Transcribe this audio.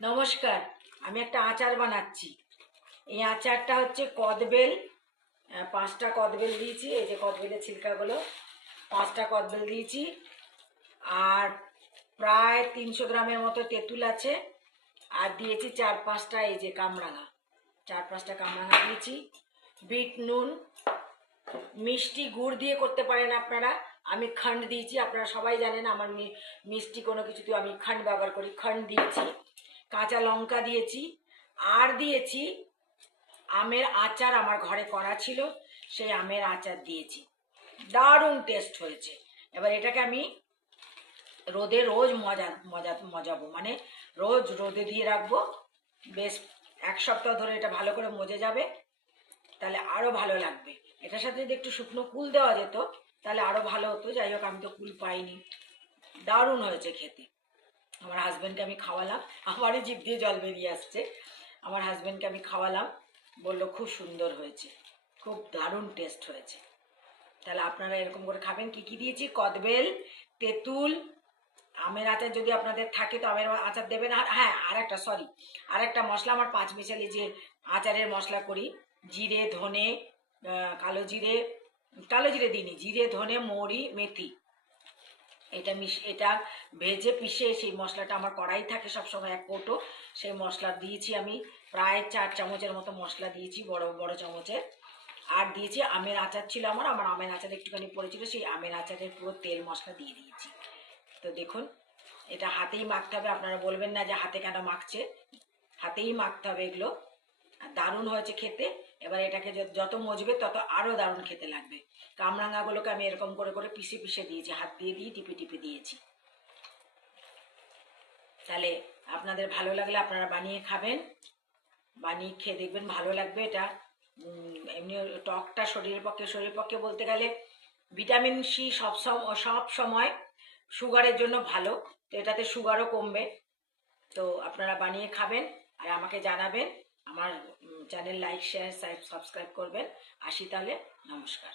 নমস্কার। আমি একটা আচার বানাচ্ছি। এই আচারটা হচ্ছে কদবেল। 5টা কদবেল দিয়েছি, এই যে কদবেলের ছিলকাগুলো। 5টা কদবেল দিয়েছি, আর প্রায় 300 গ্রামের মতো তেঁতুল আছে, আর দিয়েছি 4-5টা এই যে কামরাঙা, 4-5টা কামরাঙা দিয়েছি। বিট নুন, মিষ্টি গুড় দিয়ে করতে পারেন আপনারা। আমি খান্ড দিয়েছি, আপনারা সবাই জানেন আমার মিষ্টি কোনো কিছুতে আমি খান্ড ব্যবহার করি। খান্ড দিয়েছি, কাঁচা লঙ্কা দিয়েছি, আর দিয়েছি আমের আচার। আমার ঘরে করা ছিল, সেই আমের আচার দিয়েছি। দারুণ টেস্ট হয়েছে। এবার এটাকে আমি রোদে রোজ মজাবো, মানে রোজ রোদে দিয়ে রাখবো। বেশ 1 সপ্তাহ ধরে এটা ভালো করে মজে যাবে, তাহলে আরও ভালো লাগবে। এটার সাথে যদি একটু শুকনো কুল দেওয়া যেত তাহলে আরও ভালো হতো। যাই হোক, আমি তো কুল পাইনি। দারুণ হয়েছে খেতে। আমার হাজব্যান্ডকে আমি খাওয়ালাম, আমারই জিভ দিয়ে জল বেরিয়ে আসছে। আমার হাজব্যান্ডকে আমি খাওয়ালাম, বললো খুব সুন্দর হয়েছে, খুব দারুণ টেস্ট হয়েছে। তাহলে আপনারা এরকম করে খাবেন। কি কি দিয়েছি? কদবেল, তেঁতুল, আমের আচার যদি আপনাদের থাকে তো আমের আচার দেবেন। আর হ্যাঁ, আর একটা মশলা, আমার 5 মিশালি যে আচারের মশলা করি, জিরে, ধনে, কালো জিরে দিইনি, জিরে, ধনে, মৌরি, মেথি, এটা ভেজে পিষে সেই মশলাটা আমার কড়াই থাকে সবসময় 1 কৌটো। সেই মশলা দিয়েছি আমি, প্রায় 4 চামচের মতো মশলা দিয়েছি, বড় বড় চামচের। আর দিয়েছি আমের আচার ছিল আমার আমের আচার একটুখানি পড়েছিল, সেই আমের আচারের পুরো তেল মশলা দিয়ে দিয়েছি। তো দেখুন, এটা হাতেই মাখতে হবে। আপনারা বলবেন না যে হাতে কেন মাখছে, হাতেই মাখতে হবে এগুলো। আর দারুণ হয়েছে খেতে। এবার এটাকে যত মজবে তত আরও দারুণ খেতে লাগবে। কামরাঙাগুলোকে আমি এরকম করে করে পিষে পিষে দিয়েছি, হাত দিয়ে দিয়ে টিপে টিপে দিয়েছি। তাহলে আপনাদের ভালো লাগলে আপনারা বানিয়ে খাবেন, বানিয়ে খেয়ে দেখবেন ভালো লাগবে। এটা এমনি টকটা শরীরের পক্ষে বলতে গেলে ভিটামিন সি সব সময় সুগারের জন্য ভালো, তো এটাতে সুগারও কমবে। তো আপনারা বানিয়ে খাবেন আর আমাকে জানাবেন। আমার চ্যানেল লাইক, শেয়ার, সাবস্ক্রাইব করবেন। আসি তাহলে, নমস্কার।